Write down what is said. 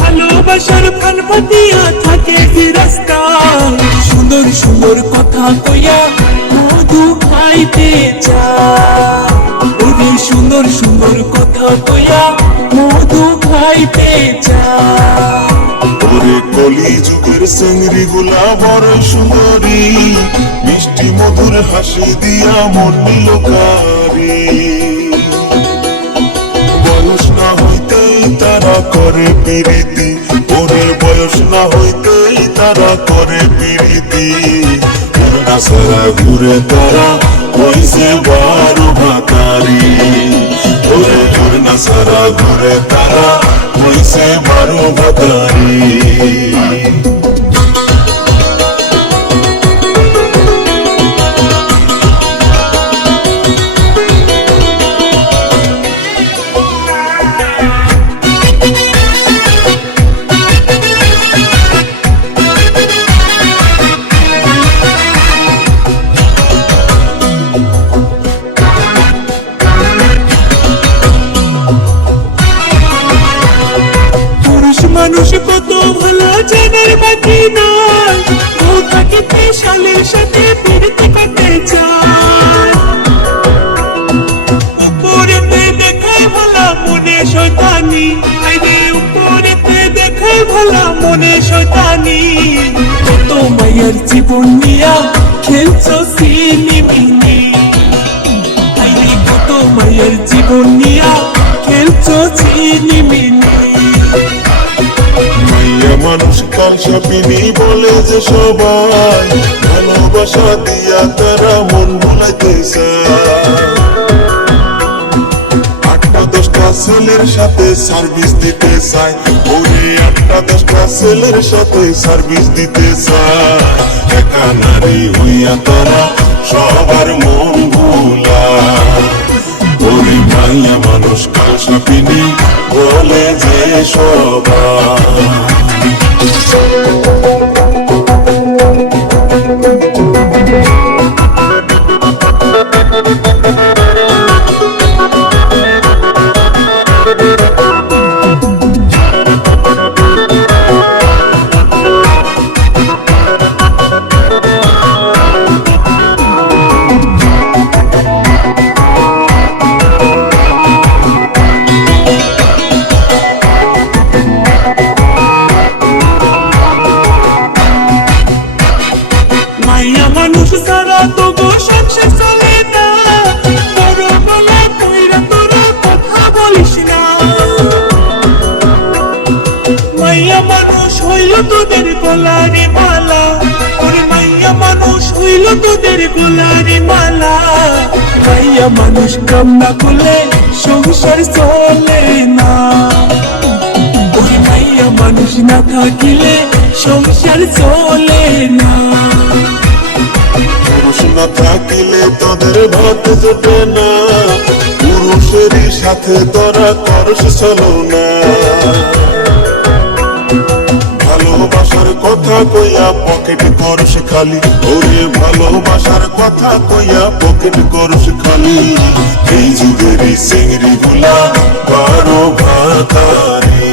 ভালোবাসার ফান পাতিয়া থাকে যে রাস্তায়, সুন্দর সুন্দর কথা কইয়া মধু খাইতে চায়। ওরে সুন্দর সুন্দর কথা কইয়া মধু খাইতে চায়। ওরে কলি যুগের চেংড়ি গুলা বড় সুন্দরী, মিষ্টি মধুর হাসি দিয়া মন নিল কারি। বয়স না হইতেই তারা করে প্রীতি, ওরে বয়স না হইতেই তারা করে প্রীতি। না সারা ঘুরে তারা হইছে বারো ভাতারি, ওরে না সারা ঘুরে তারা হইছে বারো ভাতারি। মানুষ কত ভালো জানার বাকি নয়, বউ থাকিতে শালের সাথে ফিরতে করতে চায়। উপরেতে দেখায় ভালা মনে শয়তানি, আইরে উপরেতে দেখায় ভালা মনে শয়তানি। কত মায়ের জীবন নিয়া খেলছো সিনেমিনি, আইরে কত মায়ের জীবন নিয়া খেলছো সিনেমিনি। মানুষ কালসাপিনী বলে যে সবাই, ভালোবাসা দিয়া তারা মন ভুলাইতে চায়। 8-10টা ছেলের সাথে সার্ভিস দিতে চায়, ওরে 8-10টা ছেলের সাথে সার্ভিস দিতে চায়। একা নারী হইয়া তারা সবার মন ভুলায়। ওরে মাইয়া মানুষ কালসাপিনী বলে যে সবাই। মাইয়া মানুষ সারা তো গো সংসার চলে না, বড় গলা কইরা তোরা কথা বলিস না। মাইয়া মানুষ হইল তোদের গলারে মালা, ওরে মাইয়া মানুষ হইল তোদের গলারে মালা। মাইয়া মানুষ কাম না করলে সংসার চলে না, ওরে মাইয়া মানুষ না থাকিলে সংসার চলে না। পুরুষ না থাকিলে তাদের ভাত জোটে না, পুরুষেরই সাথে তোরা করস চলো না। ভালোবাসার কথা কইয়া পকেট করস খালি, ওরে ভালোবাসার কথা কইয়া পকেট করস খালি। এই যুগেরই চিংড়ি গুলা বারো ভাতারি।